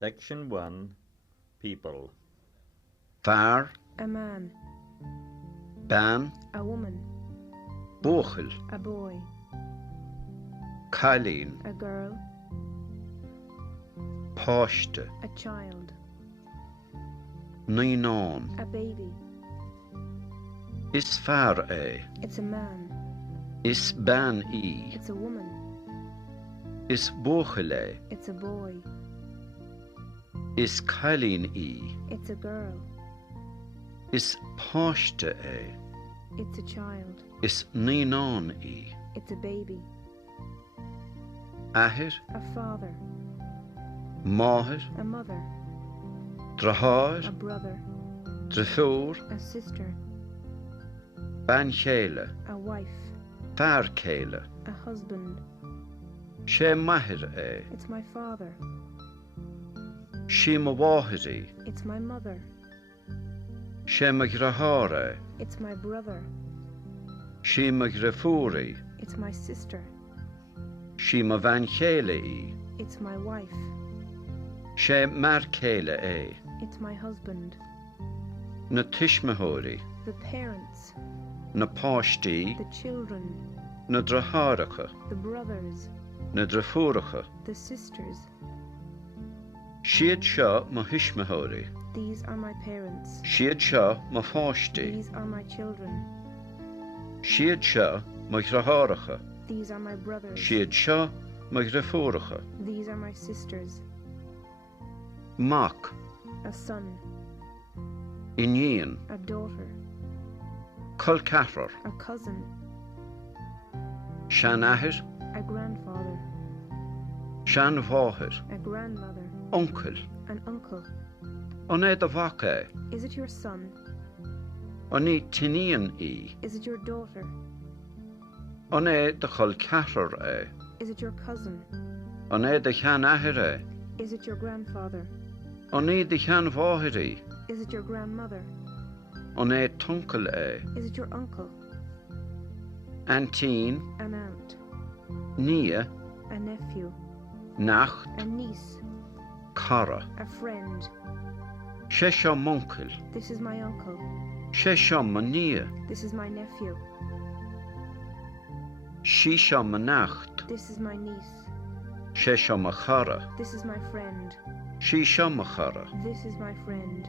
Section 1. People. Fear, A man. ban, A woman. buachel, A boy. Colleen, A girl. páiste, A child. Ninon. A baby. Is fear é, It's a man. is ban í, It's a woman. is buachel é, It's a boy. is Colleen í, It's a girl. is páiste é, It's a child. is Ninon í. It's a baby. Ahir, A father. máthir, A mother. A drahar, brother. drafúr, A sister. ban chéile, A wife. fear chéile, A husband. sé maithir é, It's my father. sí mo bháthir í, It's my mother. sé mo grahar é, It's my brother. sí mo grafúr í, It's my sister. sí mo bhain chéile í, It's my wife. sé mar chéile é, It's my husband. na tuismitheoirí, The parents. na páistí, The children. na dratharacha, The brothers. na drafúracha. The sisters. Siad seo mo tuismitheoirí, These are my parents. siad seo mo páistí, These are my children. siad seo mo dratharacha, These are my brothers. siad seo mo drafúracha. These are my sisters. Mac, A son. iníon, A daughter. colcathair, A cousin. sean ahir, A grandfather. sean bháthir, A grandmother. uncle. An uncle. An é do bhac é, Is it your son? an í tiníon í, Is it your daughter? an é do colcathair é, Is it your cousin? an é do chean ahir é, Is it your grandfather? an é do chean bháthir í, Is it your grandmother? an é tuncail é, Is it your uncle? antín, An aunt? nia, A nephew? nacht, A niece? cara. A friend? Sé seo muncail, This is my uncle. sé seo mo nia, This is my nephew. sí seo mo nacht, This is my niece. sé seo mo cara, This is my friend. sí seo mo cara. This is my friend.